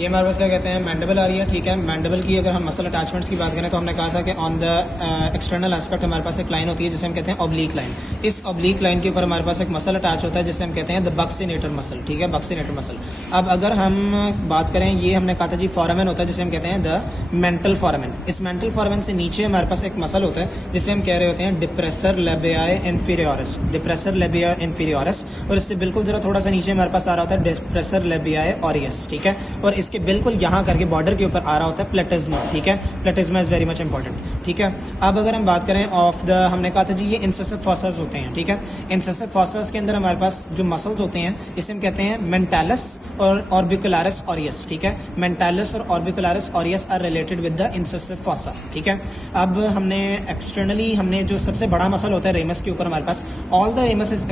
ये हमारे पास क्या कहते हैं मैंडिबल आ रही है, ठीक है। मैंडिबल की अगर हम मसल अटैचमेंट्स की बात करें तो हमने कहा था कि ऑन द एक्सटर्नल एस्पेक्ट हमारे पास एक लाइन होती है जिसे हम कहते हैं ऑब्लिक लाइन। इस ऑब्लिक लाइन के ऊपर हमारे पास एक मसल अटैच होता है जिसे हम कहते हैं द बक्सिनेटर मसल, ठीक है, बक्सिनेटर मसल। अब अगर हम बात करें, ये हमने कहा था जी फॉरामेन होता है जिसे हम कहते हैं द मेंटल फॉरामेन। इस मेंटल फॉरामेन से नीचे हमारे पास एक मसल होता है जिसे हम कह रहे होते हैं डिप्रेसर लेबियाई इंफीरियोरिस, डिप्रेसर लेबियाई इंफीरियोरिस। और इससे बिल्कुल जरा थोड़ा सा नीचे हमारे पास आ रहा होता है डिप्रेसर लेबियाई ऑरियस, ठीक है। और इसके बिल्कुल यहाँ करके बॉर्डर के ऊपर आ रहा होता है प्लेटिज्मा, ठीक है। प्लेटिज्मा इज वेरी मच इंपॉर्टेंट, ठीक है। अब अगर हम बात करें ऑफ द, हमने कहा था जी ये इंसेसिव फॉसस होते हैं, ठीक है। इंसेसिव फॉसस के अंदर हमारे पास जो मसल्स होते हैं इसे हम कहते हैं मेंटालिस और ऑर्बिकुलरिस ऑरियस, ठीक है। मेंटालिस और orbicularis oris are related with the incisive fossa, ठीक है। अब हमने एक्सटर्नली हमने जो सबसे बड़ा मसल होता है रेमस के ऊपर हमारे पास, all the ramus is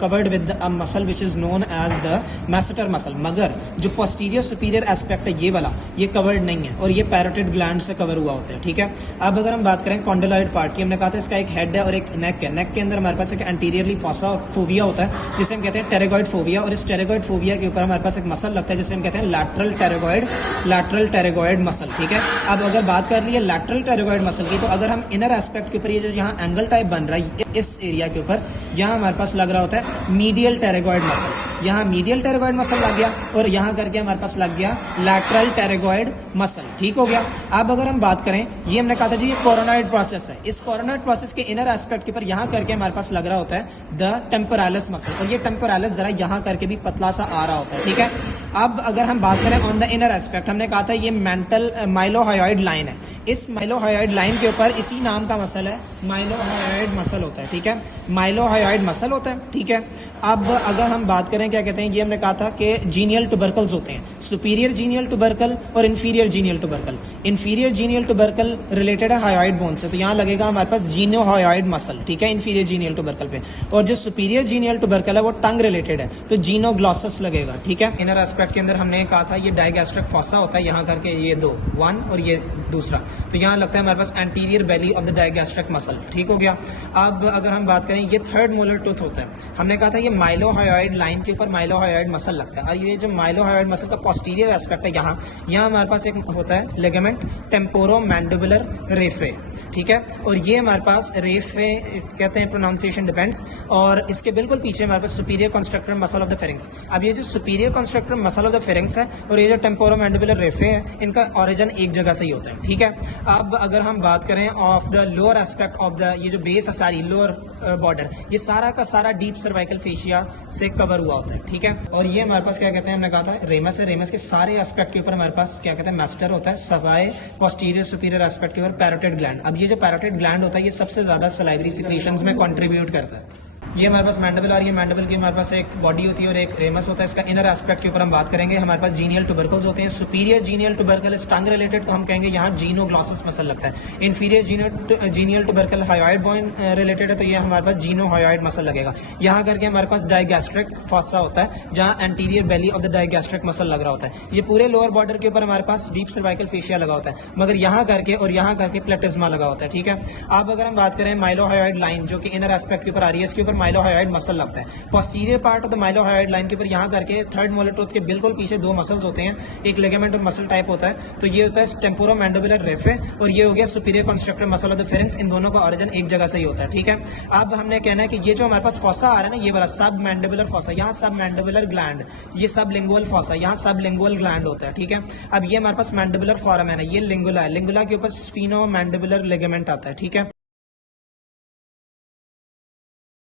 covered with a muscle which is known as the masseter muscle, मगर जो पोस्टीरियर सुपीरियर एस्पेक्ट है ये वाला, ये कवर्ड नहीं है और ये पैरोटिड ग्लैंड से कवर हुआ होता है, ठीक है। अब अगर हम बात करें कॉन्डोलॉइड पार्ट की, हमने कहा था इसका एक हेड है और एक नेक है। नेक के अंदर हमारे पास एक एंटीरियरली फॉसा फोविया होता है जिसे हम कहते हैं टेरेगॉइड फोविया, और इस टेरेगॉइड फोविया के ऊपर हमारे पास एक मसल लगता है जिसे हम कहते हैं लैटरल टेरेगॉइड मसल, ठीक है। अब अगर बात कर ली है लैटरल टेरेगॉइड मसल की, तो अगर हम इनर एस्पेक्ट के ऊपर ये जो यहाँ एंगल टाइप बन रहा है इस एरिया के ऊपर, यहाँ हमारे पास लग रहा होता है मीडियल टेरेगॉइड मसल। यहाँ मीडियल टेरेगॉइड मसल लग गया और यहाँ करके हमारे पास लग गया लैटरल टेरेगॉइड मसल, ठीक हो गया। अब अगर हम बात करें, ये हमने कहा था जी ये कोरोनॉइड प्रोसेस है। इस कोरोनॉइड प्रोसेस के इनर एस्पेक्ट के ऊपर यहाँ करके हमारे पास लग रहा होता है द टेम्पोरालिस मसल, और ये टेम्पोरालिस जरा यहाँ करके भी पतला सा आ रहा होता है, ठीक है। अब अगर हम बात करें ऑन द इनर एस्पेक्ट, हमने कहा था ये मेंटल माइलोहायोइड लाइन है। इस माइलोहायोइड लाइन के ऊपर इसी नाम का मसल है, माइलोहायोइड मसल होता है, ठीक है। माइलोहायोइड मसल होता है, ठीक है। अब अगर हम बात करें, क्या कहते हैं, ये हमने कहा था कि जीनियल ट्यूबरकल्स होते हैं, सुपीरियर जीनियल ट्यूबरकल और inferior genial tubercle. Inferior genial tubercle related है हायोइड बोन से, तो यहाँ लगेगा हमारे पास जीनोहायोइड मसल, ठीक है, इंफीरियर जीनियल ट्यूबरकल पे। और जो सुपीरियर जीनियल ट्यूबरकल है वो टंग रिलेटेड है, तो जीनोग्लॉसस लगेगा, ठीक है। इनर एस्पेक्ट के अंदर हमने कहा था ये डायगैस्ट्रिक फॉसा होता है, यहाँ करके ये दो, वन और ये दूसरा, तो यहाँ लगता है हमारे पास anterior belly of the digastric muscle, ठीक हो गया। अब अगर हम बात करें, ये थर्ड मोलर टूथ होता है। हमने कहा था ये माइलोहायोइड लाइन के ऊपर माइलोहायोइड मसल लगता है, और ये जो माइलोहायोइड मसल का पोस्टीरियर एस्पेक्ट है यहाँ हमारे पास एक होता है लिगामेंट टेम्पोरोमैंडिबुलर रेफे, ठीक है। और ये हमारे पास रेफे कहते हैं, प्रोनाउंसिएशन डिपेंड्स, और इसके बिल्कुल पीछे हमारे पास superior constrictor muscle of the pharynx. अब ये जो superior constrictor muscle of the pharynx है और ये जो टेम्पोरोमैंडिबुलर रेफे है, इनका ओरिजिन एक जगह से ही होता है, ठीक है। अब अगर हम बात करें of the lower aspect of the, ये जो बेस है सारी लोअर बॉर्डर, ये सारा का सारा डीप सर्वाइकल फेशिया से कवर हुआ होता है, ठीक है। और ये हमारे पास क्या कहते हैं, हमने कहा था रेमस है। रेमस के सारे एस्पेक्ट के ऊपर हमारे पास क्या कहते हैं मैस्टर होता है, सवाए पोस्टीरियर सुपीरियर एस्पेक्ट के ऊपर पैरोटिड ग्लैंड। अब ये जो पैरोटिड ग्लैंड होता है ये सबसे ज्यादा सलाइवरी सिक्रीशंस में कंट्रीब्यूट करता है। ये हमारे पास मैंडिबल आ रही है। मैंडिबल की हमारे पास एक बॉडी होती है और एक रेमस होता है। इसका इनर एस्पेक्ट के ऊपर हम बात करेंगे। हमारे पास जीनियल ट्यूबरकल्स होते हैं। Superior genial tubercle is tongue related, तो हम कहेंगे यहाँ जीनोग्लॉसस मसल लगता है। Inferior genial tubercle hyoid bone related है, तो ये हमारे पास जीनोहायोइड मसल लगेगा। यहाँ करके हमारे पास डायगैस्ट्रिक फॉसा होता है जहाँ anterior belly of the digastric muscle लग रहा होता है। ये पूरे लोअर बॉर्डर के ऊपर हमारे पास डीप सर्वाइकल फेशिया लगा होता है, मगर यहाँ करके और यहाँ करके प्लेटिज्मा लगा होता है, ठीक है। अब अगर हम बात करें माइलोहायोइड लाइन जो कि इनर एस्पेक्ट के ऊपर आ रही है, इसके ऊपर माइलोहायोइड मसल लगता है। Posterior part of the mylohyoid line के ऊपर यहाँ करके थर्ड मोलर टूथ के बिल्कुल पीछे दो मसल्स होते हैं, एक लिगामेंट और मसल टाइप होता है, तो ये होता है टेम्पोरोमैंडिबुलर रेफे और ये हो गया superior constrictor muscle of the pharynx. इन दोनों का ओरिजिन एक जगह से ही होता है, ठीक है। अब हमने कहना है कि ये जो हमारे पास फॉसा आ रहा है ना, ये वाला सब मैंडिबुलर फॉसा, यहाँ सब मैंडिबुलर ग्लैंड, ये सब लिंगुअल फॉसा, यहाँ सब लिंगुअल ग्लैंड होता है, ठीक है। अब ये हमारे पास मैंडिबुलर फोरामेन है, ये लिंगुला है। लिंगुला के ऊपर स्फीनो मैंडिबुलर लिगामेंट आता है, ठीक है।